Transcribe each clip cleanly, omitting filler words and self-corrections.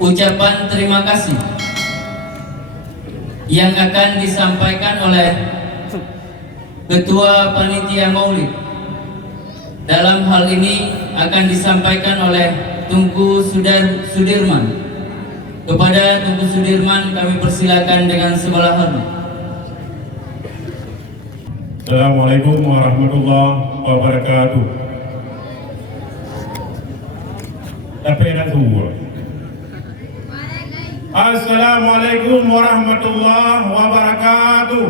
ucapan terima kasih yang akan disampaikan oleh Ketua Panitia Maulid. Dalam hal ini akan disampaikan oleh Tunku Sudirman. Kepada Tunku Sudirman kami persilakan dengan segala hormat. Assalamualaikum warahmatullahi wabarakatuh. Tapi nak tunggu. Assalamualaikum warahmatullahi wabarakatuh.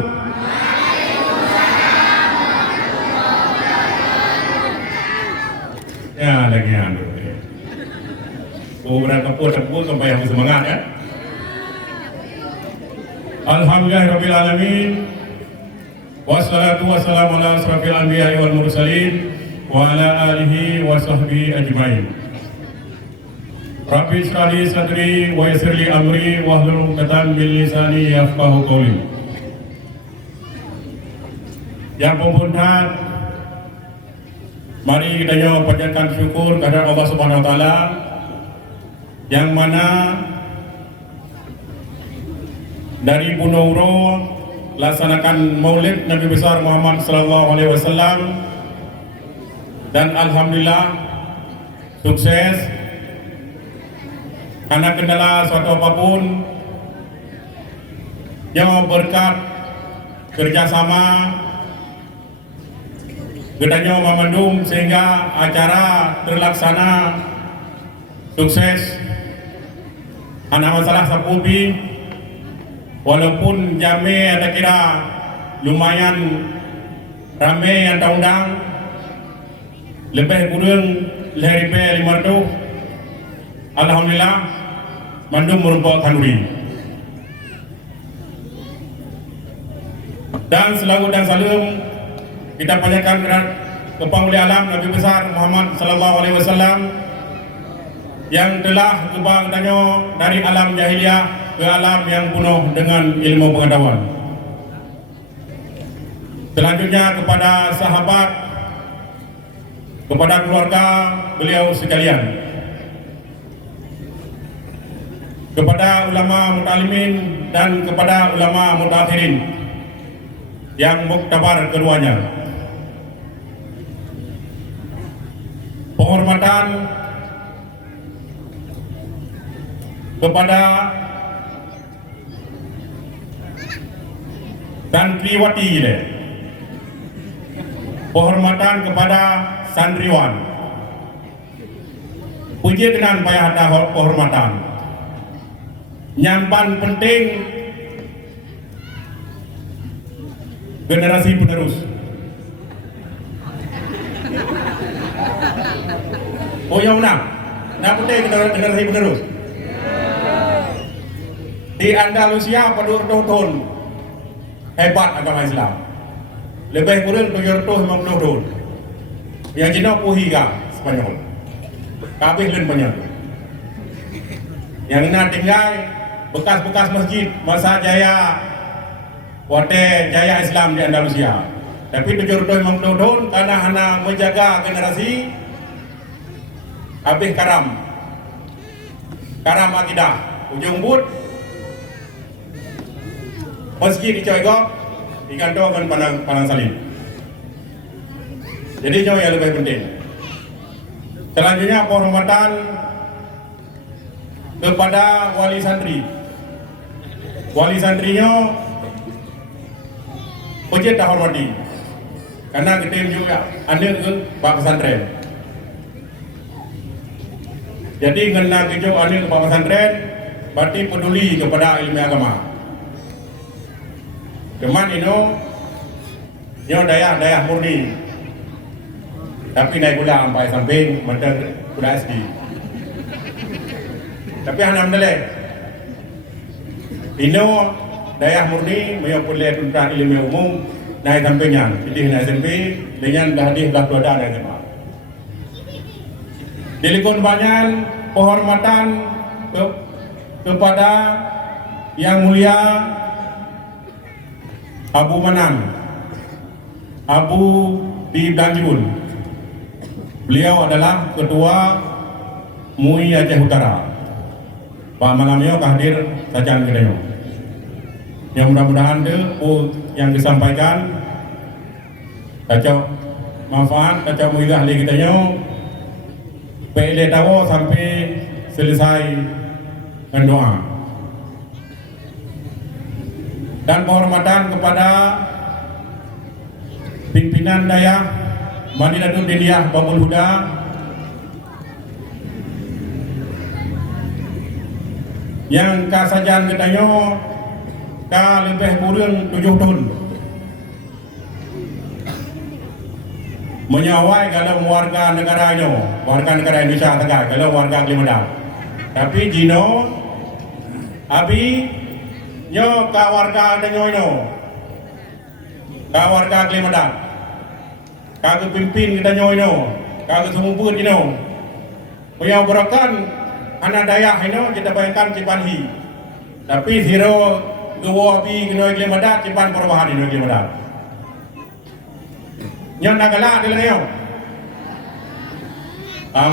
Ya, lagi anu. Orang tepuk sampai habis semangat kan? Alhamdulillahirabbil alamin. Wassalatu wassalamu ala asrofil anbiya'i wal mursalin wa ala alihi wa sahbihi ajmain. Rabbi shrah li sadri wa yassir li amri wahlul 'uqdatam min lisani yafqahu qawli. Yang pembunuhan, mari kita panjatkan syukur kepada Allah Subhanahu wa taala yang mana dari Punoro laksanakan Maulid Nabi besar Muhammad sallallahu alaihi wasallam dan alhamdulillah sukses. Karena kendala suatu apapun yang berkat kerjasama gedanya memandung sehingga acara terlaksana sukses. Hanya masalah sapupi, walaupun jame ada kira lumayan ramai yang undang, lebih kurang lebih 500. Alhamdulillah, mandum merupakan kanuri. Dan selawat dan salam kita panjatkan kepada Wali Alam Nabi besar Muhammad sallallahu alaihi wasallam yang telah kebangkitannya dari alam jahiliyah ke alam yang penuh dengan ilmu pengetahuan. Selanjutnya kepada sahabat, kepada keluarga beliau sekalian, kepada ulama mutalimin dan kepada ulama mutakhirin yang muktabar keduanya. Penghormatan kepada santriwati ini, penghormatan kepada santriwan. Puji kenan payah ada penghormatan. Nyampan penting generasi penerus. Oh yang mana? Nah penting generasi penerus. Di Andalusia pada tahun hebat agama Islam. Lebih kurang 750 tahun. Yang Cina puhiga Spanyol. Kabeh lain banyak. Yang nak tinggal bekas-bekas masjid masa jaya Wate Jaya Islam di Andalusia. Tapi 750 tahun karena hanya menjaga generasi habis karam akidah ujung bud masjid di Coigok digantungkan panang salib. Jadi jauh yang lebih penting. Selanjutnya penghormatan kepada wali santri. Wali santrinya wajib dah hormati karena kita juga ada ke Pak Pesantren. Jadi kena kejo ada ke Pak Pesantren berarti peduli kepada ilmu agama. Cuman ini daya murni. Tapi naik gula sampai samping macam kuda SD. Tapi alhamdulillah ini daya murni menyokong tentang ilmu umum naik sampingnya. Jadi naik SMP dengan dah hadir dah keluar dari SMA. Dilikun banyak penghormatan kepada yang mulia Abu Manan, Abu di Banjul. Beliau adalah Ketua MUI Aceh Utara. Pak malamnya hadir sajian kita. Yang mudah-mudahan yang disampaikan kacau manfaat, kacau mudah lagi kita PLD tahu sampai selesai doa dan penghormatan kepada pimpinan daya Madinatul Diniyah Babul Huda yang kasajan katanya ka lebih kurang 7 tahun menyawai kalau warga negaranya, warga negara Indonesia tegak, kalau warga Kalimantan. Tapi Jino, Abi, nyo ka warga danyo, ka warga Kalimantan, ka kepimpin kita nyo, ka kesumpun Jino, punya berakan anak daya Jino kita bayangkan Cipanhi. Tapi zero dua Abi kena Kalimantan, Cipan perubahan Jino Kalimantan. Nyon nak galak dia lagi.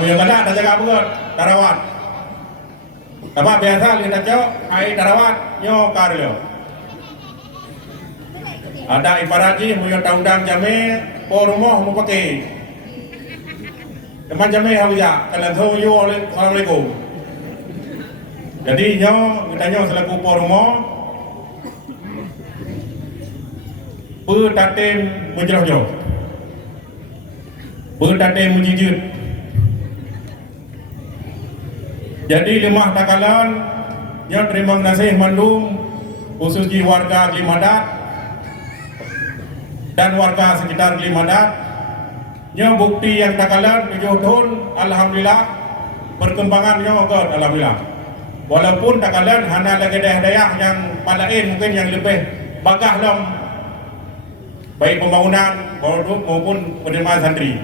Yang galak dah jaga berat, tarawat. Tapi biasa kita cok, air tarawat, nyo karyo. Ada ibaratnya, punya undang jame, po rumah mau pakai. Teman jame hawiya, kalau tu yo, assalamualaikum. Jadi nyo, kita nyo selaku po rumah, bertatim menjerah-jerah. Berdatai menjijit. Jadi lemah takalan yang terima kasih mandum khususnya warga Kalimantan dan warga sekitar Kalimantan yang bukti yang takalan 7 tahun alhamdulillah perkembangannya agak alhamdulillah walaupun takalan hanya lagi daerah-daerah yang palain mungkin yang lebih bagah dalam baik pembangunan maupun penerimaan santri.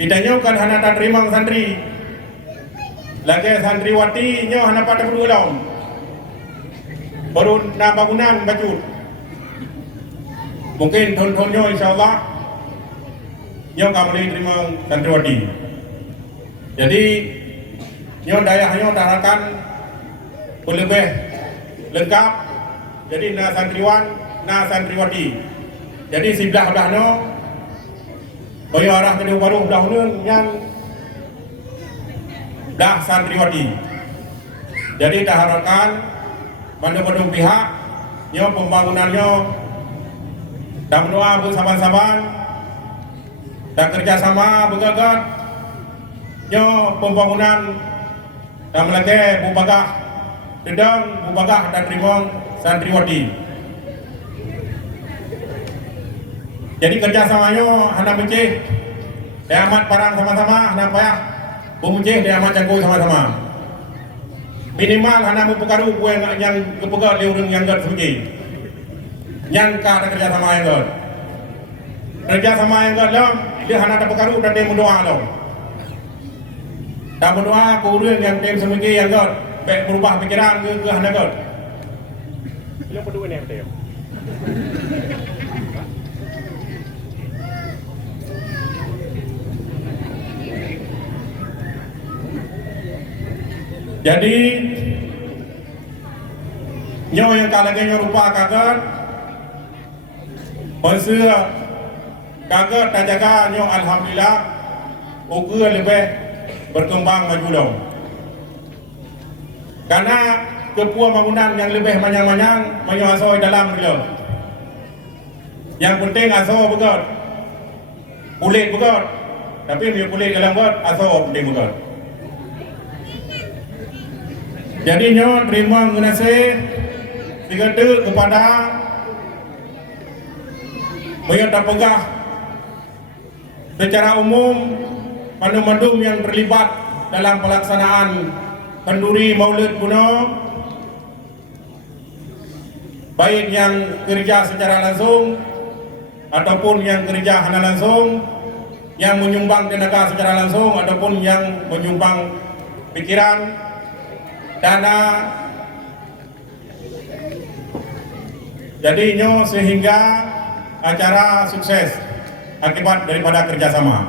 Kita kan hanya tak terima santri. Lagi santriwati nyo hanya pada berulang. Baru nak bangunan baju. Mungkin tahun-tahunnya insyaAllah nyo akan boleh terima santriwati. Jadi nyo dayahnya tarakan lebih lengkap. Jadi na santriwan, na santriwati. Jadi sebelah-belah no Baya arah kedua baru dahulu yang dah santriwati. Jadi dah harapkan bandung-bandung pihak nyo pembangunannya dan berdoa bersama-sama dan kerjasama bergagat nyo pembangunan dan melake bubagah dedang bubagah dan terima santriwati. Jadi kerjasamanya hana mencih, dia amat parang sama-sama, hana payah, mencih dia amat cangkul sama-sama. Minimal hana mempukaru yang kepegat liurung yang gak semuji. Yang kata kerjasama yang gak. Kerjasama yang gak dalam, dia hana terpekaru dan dia mendoa dalam. Dan mendoa kurang yang tim semuji yang gak, baik berubah pikiran ke hana gak. Bila berdua ni yang dia? Jadi nyo yang kalagnya rupa kaget Pasal kaget tak jaga nyo alhamdulillah ukur lebih berkembang maju dong. Karena kepuan bangunan yang lebih manyang-manyang asoi dalam dia. Yang penting asoi begot. Kulit begot. Tapi dia kulit dalam begot asoi penting begot. Jadi nyo terima kasih digede kepada yang terpegah secara umum mandum-mandum yang terlibat dalam pelaksanaan kenduri Maulid kuno, baik yang kerja secara langsung ataupun yang kerja hanya langsung, yang menyumbang tenaga secara langsung ataupun yang menyumbang pikiran, dana. Jadinya sehingga acara sukses akibat daripada kerjasama.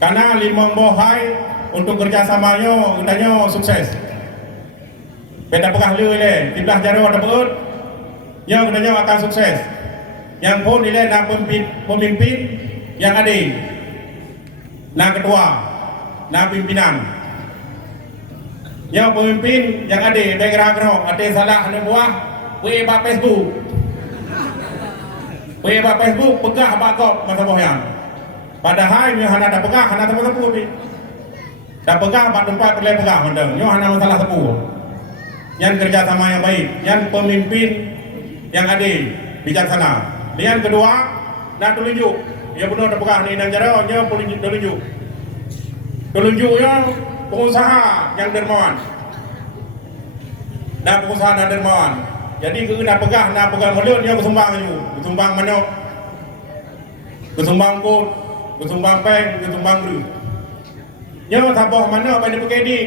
Karena limang bohai untuk kerjasamanya katanya sukses. Beta pegah le 13 jaro ada beut. Yang kedanya akan sukses. Yang pun nilai nak pemimpin yang adil. Nak ketua, nak pimpinan. Yang pemimpin yang adil, background, ada salah ada buah, we ba Facebook. We ba Facebook pegah ba kop masa bohyang. Padahal nyo hana dah pegah, hana tepu-tepu ni. Dah pegah ba tempat perlu pegah mendeng. Nyo hana masalah tepu. Yang kerjasama yang baik, yang pemimpin yang adil, bijaksana. Yang kedua, nak tunjuk. Ya benar dah pegah ni nang jara, nyo tunjuk. Tunjuknya pengusaha yang dermawan. Dan pengusaha yang dermawan. Jadi kena pegang mulut nyo kesumbang you. Kesumbang manok. Kesumbang kot, kesumbang peng, kesumbang bru. Nyo taboh mana pada pakai ni.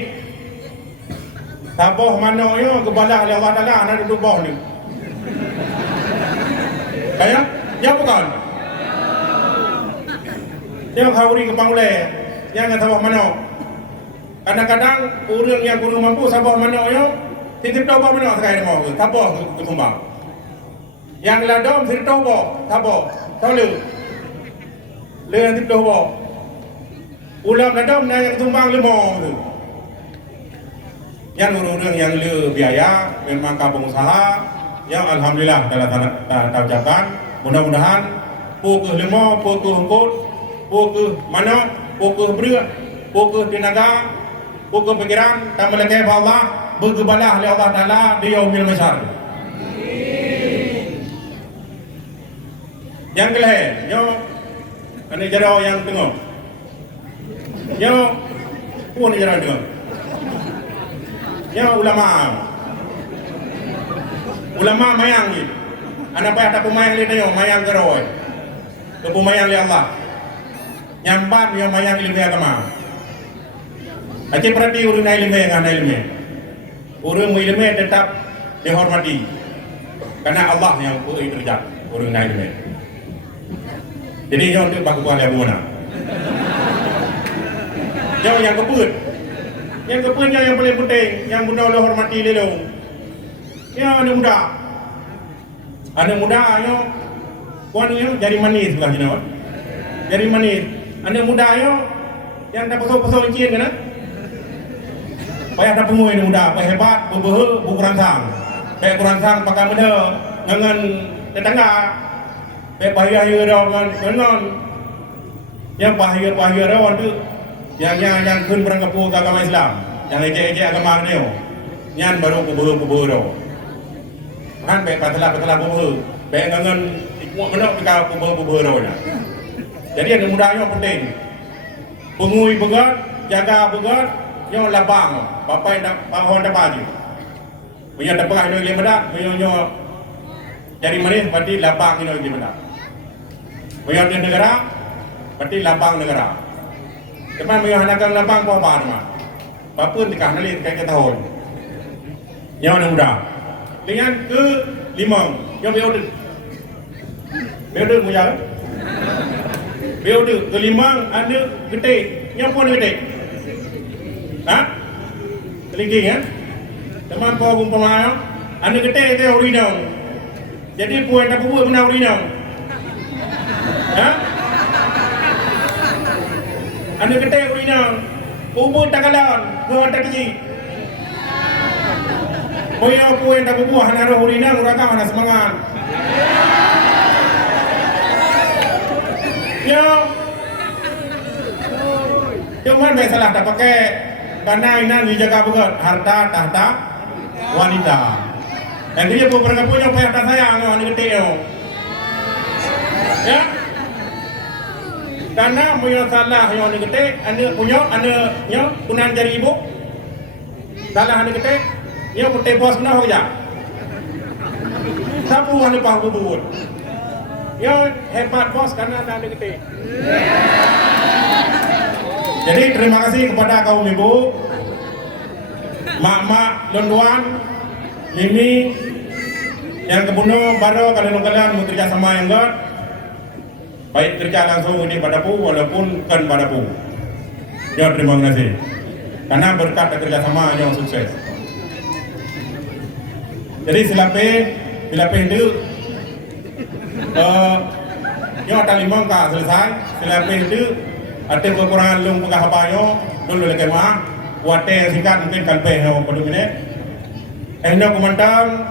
Taboh mana yo kebalah oleh Allah Taala nak duduk bawah ni. Kayak, ya bukan. Yang kawri ke Panglai, yang taboh mana. Kadang-kadang orang yang kurang mampu taboh mana yo, titip taboh mana sekali mau, taboh kesumbang. Yang ladom titip taboh, tahu le titip taboh. Ulam ladom na yang kesumbang lemong tu. Yang orang yang le biaya memang ka pengusaha yang alhamdulillah dalam tajakan mudah-mudahan pokok lemo pokok hongkot pokok mana pokok berat pokok tenaga pokok pikiran tambah lagi Allah bergebalah oleh Allah Taala di yaumil masyar. Yang kelih yo ane jaro yang tengok yo pun jaro tengok ya ulama mayang ni anak payah tak pemayang ni tayo mayang geroi ke pemayang li Allah nyamban yang mayang ilmu agama aje perhati urang ilmu dengan ilmu urang ilmu tetap dihormati karena Allah yang beri derajat urang ilmu jadi nyon tu baku kuala buna jauh yang kebut yang kepunya yang paling penting yang bunda Allah hormati lelong ya anak muda ayo puan yo jari manis belah jino jari manis anak muda yo yang dah pasal incin kana payah dah pengui anak muda payah hebat bebehe bukurang sang payah kurang sang pakai benda ngangan tetangga payah bahaya dah ngan yang bahaya dah tu yang kun perang kepu agama Islam yang ejek agama ni nyan baru kubu kan baik patalah kubu baik ngangan ikut mana pika kubu nya jadi ada mudahnya penting pengui begat jaga begat nyo labang bapai dak pahon dak baju punya dak pengah ni medak punya jadi manis berarti labang ni medak punya negara berarti labang negara. Teman menghanakan lapang apa nama? Bapa nikah nali kayak tahun. Yang mana muda? Dengan ke lima, yang beode muda. Beode ke lima ada gede, yang pun gede. Hah? Kelingking ya? Teman kau umpama ada gede itu original. Jadi puan tak buat benar original. Hah? Anu kita urina ubur takalan buat tak kiji boya puan tak buah naro urina uraka mana semangat yo man baik salah tak pakai karena ini dijaga begat harta tahta wanita dan dia pun pernah punya payah tak sayang anu gede ya karena punya salah yang ni ketik, anda punya punan jari ibu. Salah anda ketik, yang putih bos kena kerja. Siapa anda paham bubur? Yang hebat bos karena anda ketik. Jadi terima kasih kepada kaum ibu, mak-mak, tuan-tuan, Mimi, yang kebunuh baru kalian bekerja sama yang God. Baik kerja langsung ini padaku walaupun kan padaku. Ya terima kasih. Karena berkat kerjasama yang sukses. Jadi silape itu yo ada 5 ka selesai. Silape itu ada kekurangan lung pegah apa yo dulu lagi mah. Wate singkat mungkin kalpe yo pada minit. Ehna komandan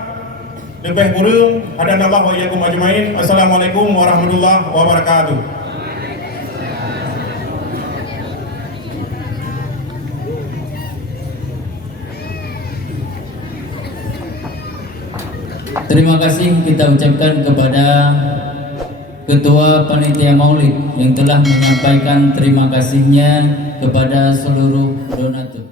lebih burung ada nama wa yakum ajmain. Assalamualaikum warahmatullahi wabarakatuh. Terima kasih kita ucapkan kepada Ketua Panitia Maulid yang telah menyampaikan terima kasihnya kepada seluruh donatur.